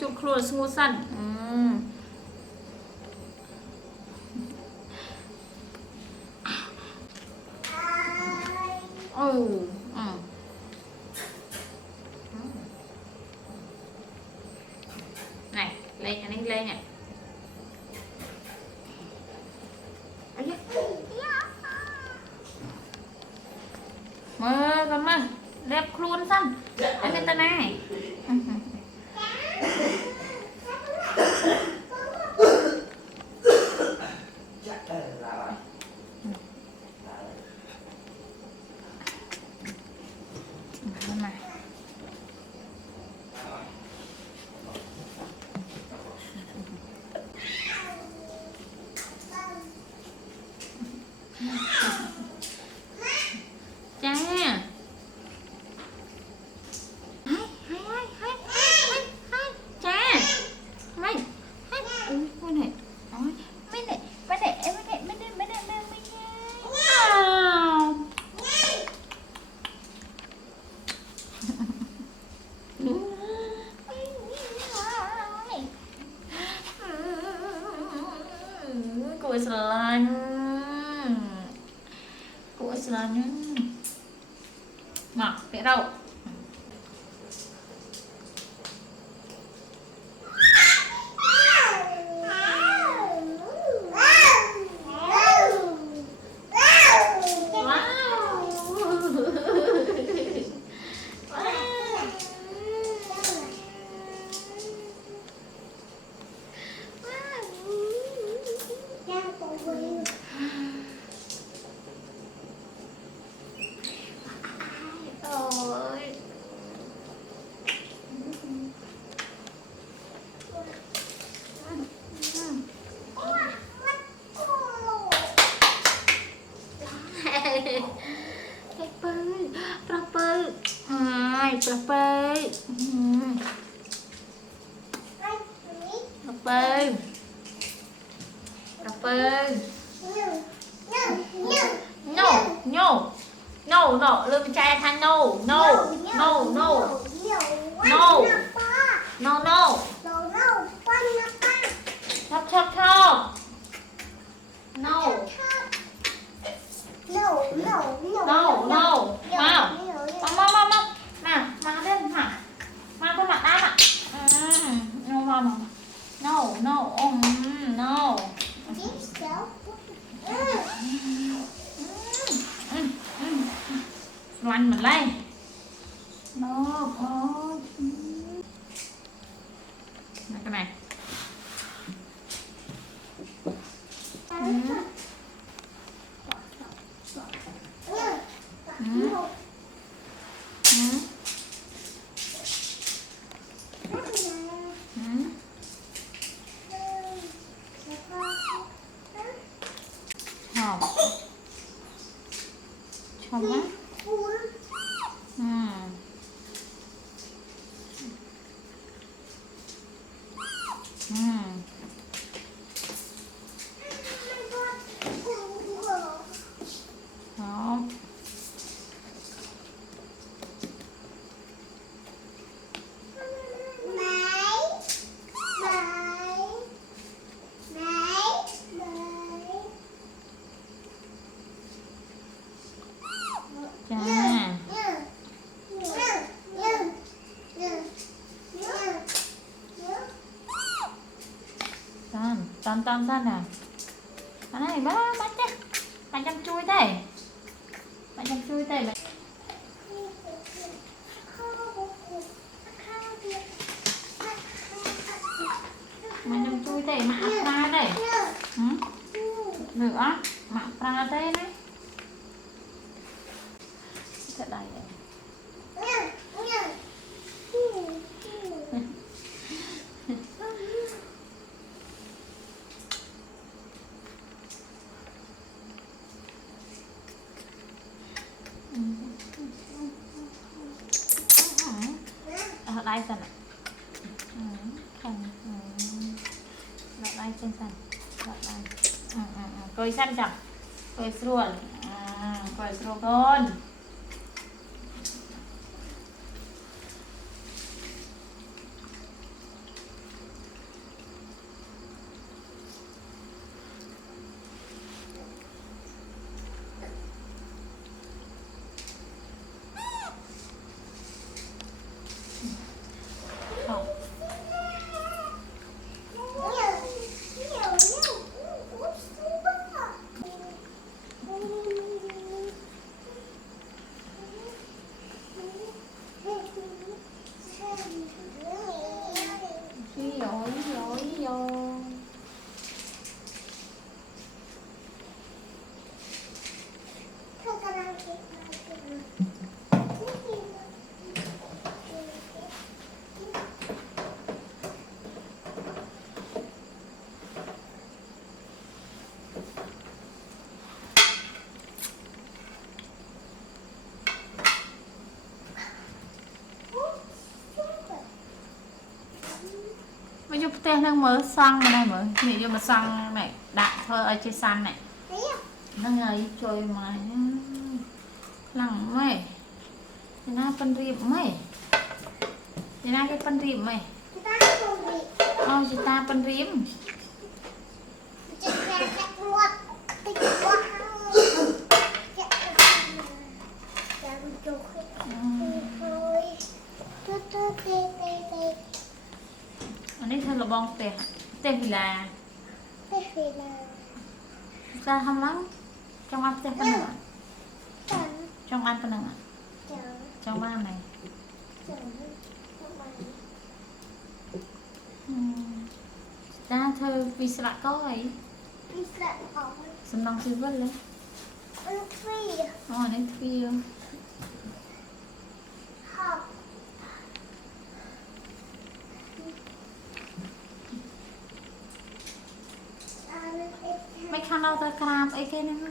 chụp khuôn smooth sẵn này lên anh lên nè mơ con mơ đẹp khuôn sẵn anh lên tên này Cua selain mặc cái đâu no lương trai than no chop mang lên hả mang con mặt đá no loanh mình lên cái này chồng á đó tan nè cái này bắt chứ bạn chăm chui đây bạn chăm chui đây bạn chăm chui đây mạ ra đây nữa mạ ra đây này sẽ đây đây xem này đây xem coi xem chẳng coi luôn con tiền đang mới xăng này mới nghĩ cho mà xăng này đạn thôi ở trên xăng này đang ấy chơi mà lằng mày thì na phân riệp mày thì na cái phân riệp mày chị ta phân riệp anh ấy thôi là bong tè tè vì là ra không lắm trong ăn tè phân nữa trong ăn phân nữa trong ăn này ra thôi vì sao có ấy sầm nong chưa vớt lên đấy phi mấy khăn đâu ta càm ấy kia nữa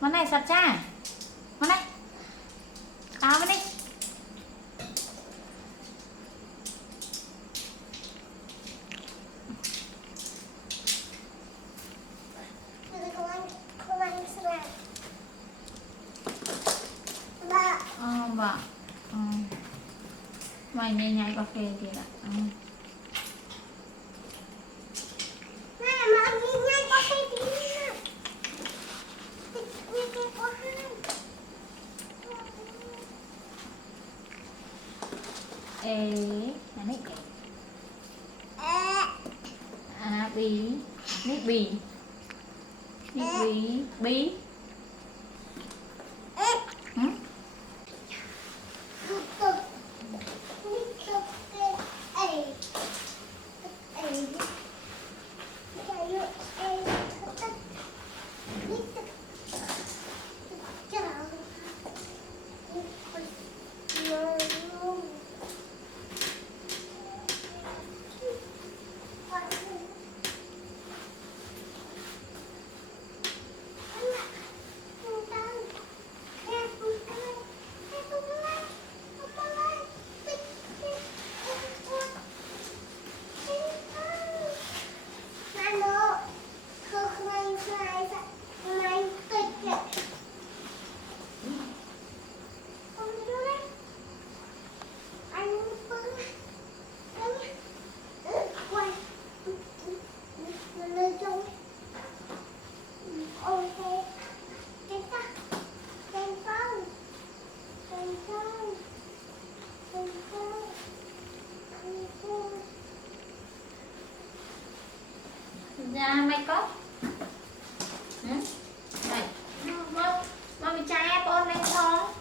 món này sạch cha món này càm đi bà mày nhai nhai cà phê kìa ạ này bí nít bì bí ra mày có đây mà mình trai em ôn lên không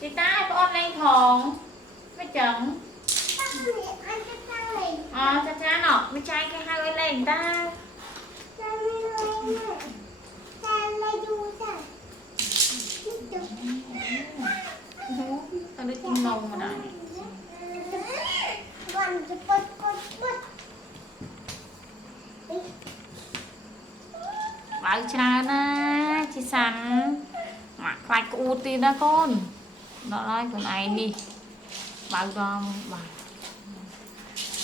chị ta em ôn lên không mấy chồng cha nọ mới trai cái hai lên ta tao đi chim mông mà này bảo cha na chị sẵn mặc lại cụ tin đó con đó đây con này đi bảo cho bảo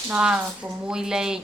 đó là của mùi lên